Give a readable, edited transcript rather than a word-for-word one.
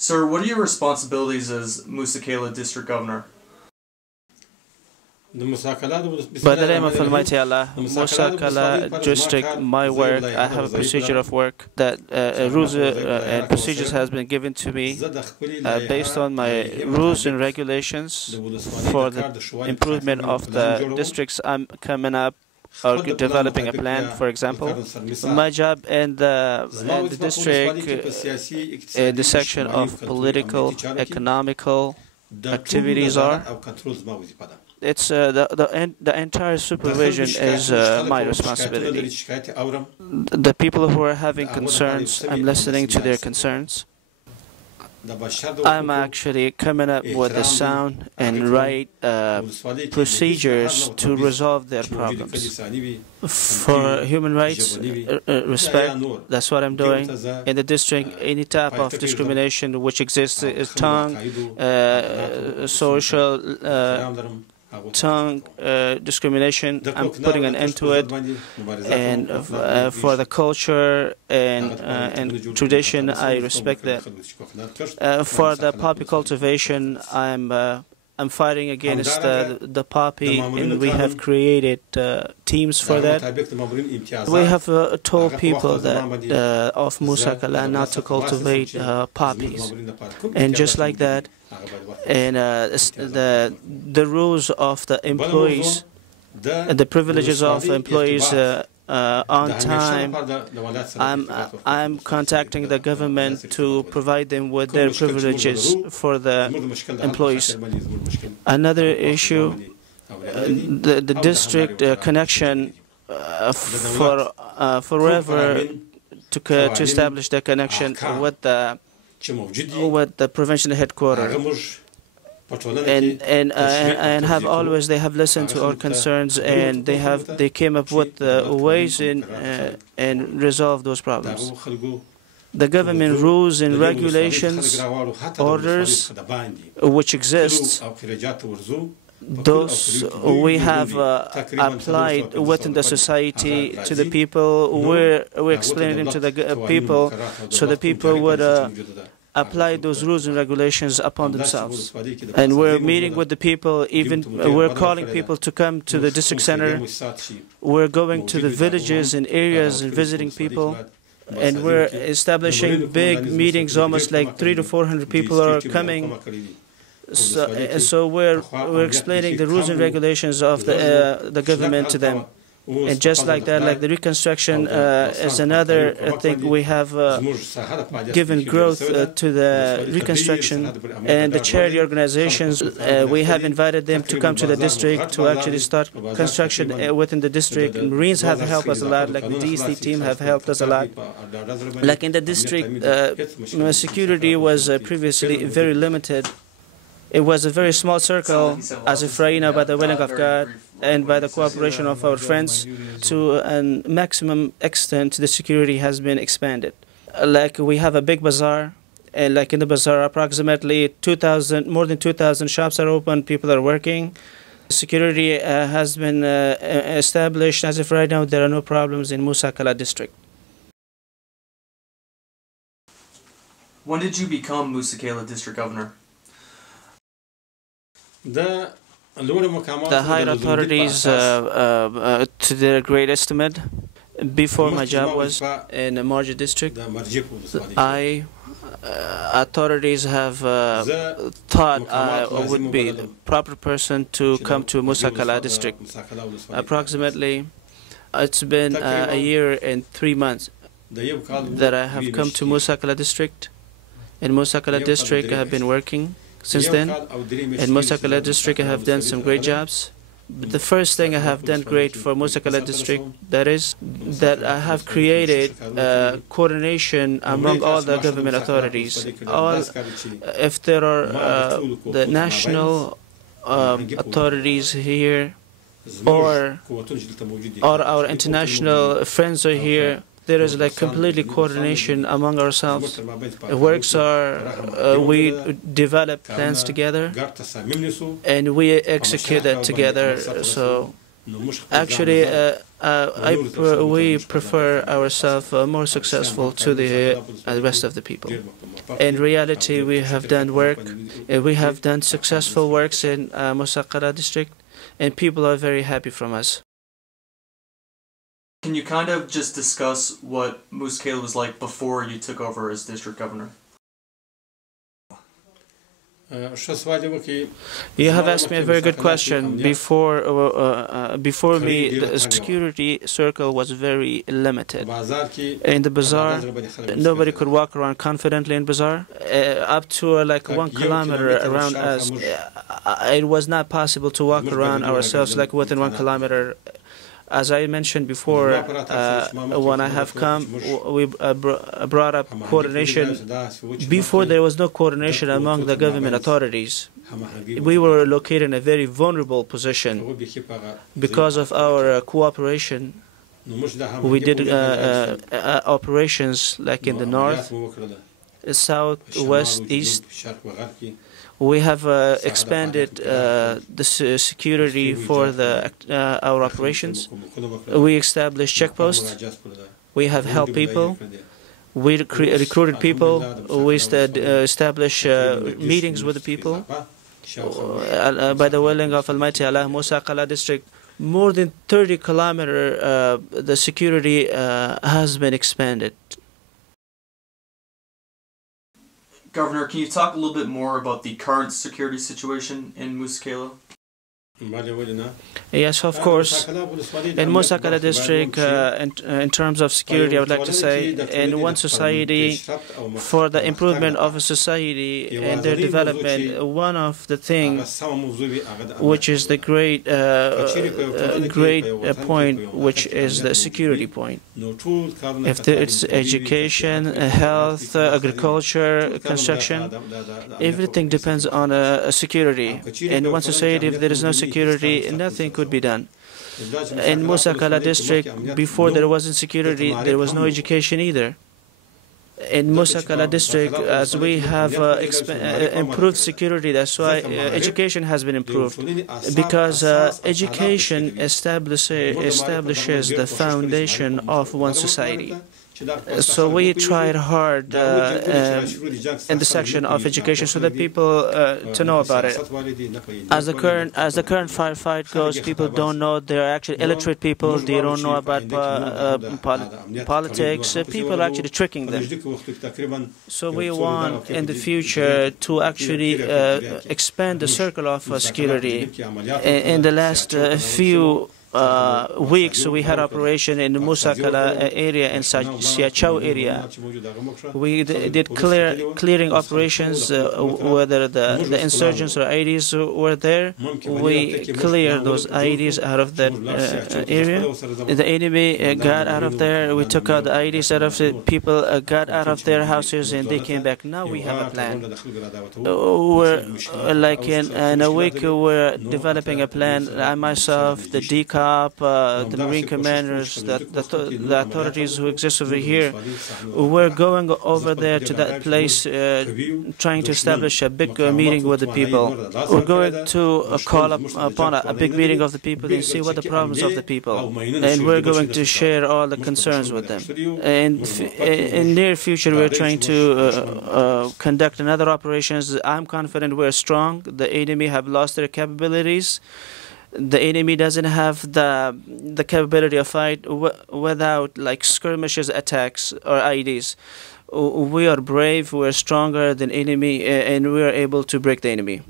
Sir, what are your responsibilities as Musa Qal'eh District Governor? By the name of Almighty Allah, Musa Qal'eh District, my work, I have a procedure of work that rules and procedures has been given to me based on my rules and regulations for the improvement of the districts I'm coming up or developing a plan, for example. My job in the district, in the section of political, economical activities are, it's the entire supervision is my responsibility. The people who are having concerns, I'm listening to their concerns. I'm actually coming up with the sound and right procedures to resolve their problems. For human rights, respect, that's what I'm doing. In the district, any type of discrimination which exists is tongue, social, tongue discrimination, I'm putting an end to it. And for the culture and tradition, I respect that. For the poppy cultivation, I'm fighting against the poppy, and we have created teams for that. We have told people that of Musa Qal'eh not to cultivate poppies, and just like that, and the rules of the employees, the privileges of employees on time, I'm contacting the government to provide them with their privileges for the employees. Another issue, the district connection forever to establish the connection with the provincial headquarters. And have always they have listened to our concerns, and they came up with ways and resolve those problems. The government rules and regulations, orders which exist, those we have applied within the society to the people. We're explaining them to the people, so the people would apply those rules and regulations upon themselves. And we're meeting with the people, even we're calling people to come to the district center. We're going to the villages and areas and visiting people. And we're establishing big meetings, almost like 300 to 400 people are coming. So we're explaining the rules and regulations of the government to them. And just like that, like the reconstruction is another thing. We have given growth to the reconstruction, and the charity organizations, we have invited them to come to the district to actually start construction within the district. Marines have helped us a lot, like the DEC team have helped us a lot. Like in the district, security was previously very limited. It was a very small circle, as if right now, by the willing of God and by the cooperation of our friends, to a maximum extent, the security has been expanded. Like we have a big bazaar, and like in the bazaar, approximately more than 2,000 shops are open, people are working. Security has been established. As of right now, there are no problems in Musa Qal'eh district. When did you become Musa Qal'eh District Governor? The higher authorities, to their great estimate, before my job was in the Marjah district, authorities have thought I would be the proper person to come to Musa Qal'eh district. Approximately, it's been a year and 3 months that I have come to Musa Qal'eh district. In Musa Qal'eh district, I have been working since then. In Musa Qal'eh district, I have done some great jobs. But the first thing I have done great for Musa Qal'eh district, that is that I have created coordination among all the government authorities. If there are the national authorities here, or our international friends are here, there is like completely coordination among ourselves. Works are, we develop plans together and we execute that together. So Actually, we prefer ourselves more successful to the rest of the people. In reality, we have done work, we have done successful works in Musa Qal'eh district, and people are very happy from us. Can you kind of just discuss what Musa Qal'eh was like before you took over as district governor? You have asked me a very good question. Before me, the security circle was very limited. In the bazaar, nobody could walk around confidently in bazaar. Up to like 1 kilometer around us, it was not possible to walk around ourselves like within 1 kilometer. As I mentioned before, when I have come, we brought up coordination. Before, there was no coordination among the government authorities. We were located in a very vulnerable position. Because of our cooperation, we did operations like in the north, south, west, east. We have expanded the security for our operations. We established checkposts. We have helped people. We recruited people. We established meetings with the people. By the willing of Almighty Allah, Musa Qal'eh district, more than 30 kilometers, the security has been expanded. Governor, can you talk a little bit more about the current security situation in Musa Qal'eh? Yes, of course. In Musa Qal'eh district, in terms of security, I would like to say, in one society, for the improvement of a society and their development, one of the things which is the great point, which is the security point. If it's education, health, agriculture, construction, everything depends on security. In one society, if there is no security, nothing could be done. In Musa Qal'eh district, before there wasn't security, there was no education either. In Musa Qal'eh district, as we have improved security, that's why education has been improved. Because education establishes the foundation of one society. So we tried hard in the section of education so that people to know about it. As the current firefight goes, people don't know. They're actually illiterate people. They don't know about politics. People are actually tricking them. So we want in the future to actually expand the circle of security. In the last few weeks, we had operation in the Musa Qal'eh area and Siachau area. We did clearing operations, whether the insurgents or IDs were there. We cleared those IDs out of that area. The enemy got out of there. We took out the IDs out of it. People got out of their houses and they came back. Now we have a plan. We're like in a week, we're developing a plan. I myself, the DCOP, the Marine commanders, the authorities who exist over here, we're going over there to that place, trying to establish a big meeting with the people. We're going to call upon a big meeting of the people and see what the problems of the people, and we're going to share all the concerns with them. And in near future, we're trying to conduct another operations. I'm confident we're strong. The enemy have lost their capabilities. The enemy doesn't have the capability of fight without like skirmishes, attacks, or IEDs. We are brave, we're stronger than enemy, and we are able to break the enemy.